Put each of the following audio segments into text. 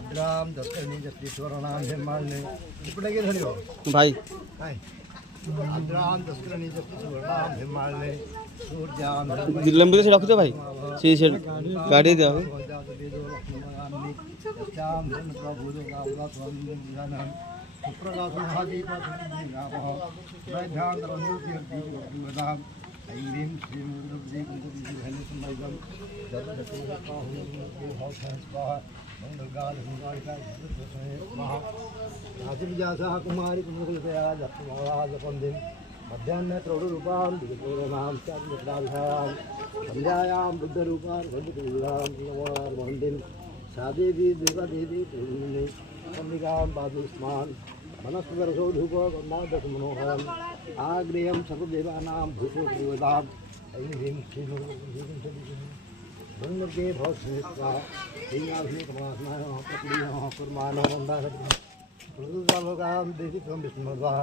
అబ్రాం దత్తని జప్తీశ్వరనాం హేమాల్ని ఇప్పుడే ధరిयो भाई अब्राम दस्तनी जप्तीश्वरनाम हేమాల్ని सूर्याम लंबे से रख दो भाई सी से गाड़ी दे कुमारी मध्याह्न प्रौढरूपां दिगपूर्णां संध्यायां बुद्धरूपां वन्दिं सा देवी दुर्गादेवी प्रभुनि कन्निकां पादुस्मान् मनस्परसो धूपकर्मादशमनोहरम् आग्नेयं सर्वदेवानां भूषोदेवतां ऐं भङ्गे भवस्मित्वा श्रीनाथकमासनाय प्रक्रियाः कुर्माणो वन्दारः प्रदुदालोकां देवी त्वं विष्णुर्वाह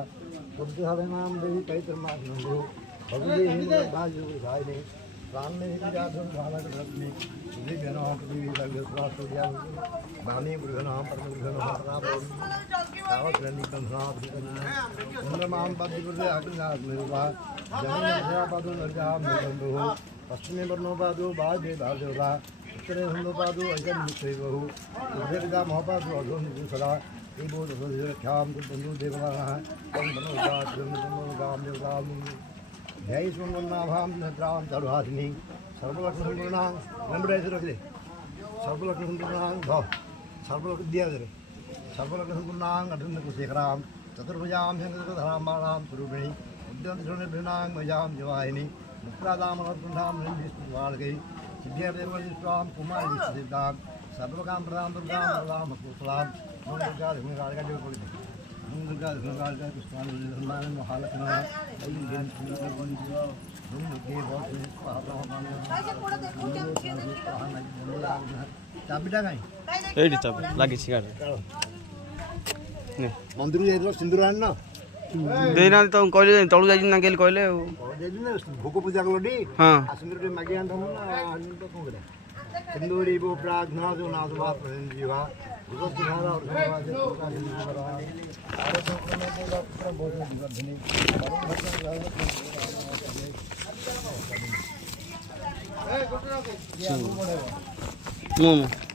बुद्धिहरणां देवी पैत्रमात्मभू भगवती हिन्दुभाजुभाइने प्राणने विराधुं भालकरत्ने दिव्यनां पृथिवी सर्गस्वास्तुर्यां नानी मृगनां परमगृहनां प्राप्तं तावत्रनिकं नाभिकन्या चन्द्रमां पद्मपुरे अग्निनाग्निर्वाह जगन्नाथपादो नर्यां मृगन्धुः पश्चिमे वर्णोपादो बाजे भाजोवा उत्तरे हन्दोपादो अजन्मुखैवहु उर्ध्वदिगा मोपादो अधोनिसदा एवो दशख्यां बन्धु देवगणः तं मनोगां देवगां जय सुमन्नाभां नेत्रां चरुहासिनी सर्वलक्ष्मीपूर्णां नंबर ऐसे रख दे सर्वलक्ष्मीपूर्णां भाव सर्वलक्ष्मी दिया दे सर्वलक्ष्मीपूर्णां अठन्नकुशेखरां चतुर्भुजां शङ्करधरां बाणां स्वरूपिणी उद्यन्तशून्यभृणां मजां जवाहिनी मुक्तादामनर्पुण्डां नन्दिष्टवालकै सिद्ध्यदेवस्वां कुमारविष्णुसिद्धां सर्वकां प्रदां दुर्गां प्रदां कुशलां दुर्गा दुर्गा जो बोली दुर्गा दुर्गा कृष्णान धर्मान महालक्ष्मी ऐं सुंदरवंदियो दुर्गे भवते चाबिटा काई एडी चाबी लागी छी गाड़ी मंदिर जाइलो सिंदूर आन ना देना तो कहले तळु जाई ना गेल कहले भोग पूजा कलोडी हां सिंदूर मागे आन ना तो कोन करे सिंदूरी वो प्रार्थना जो नाथ बात जीवा भगवत सिंहारा और समाज का सिंदूर आरे तो में पूरा बहुत धनी मोमो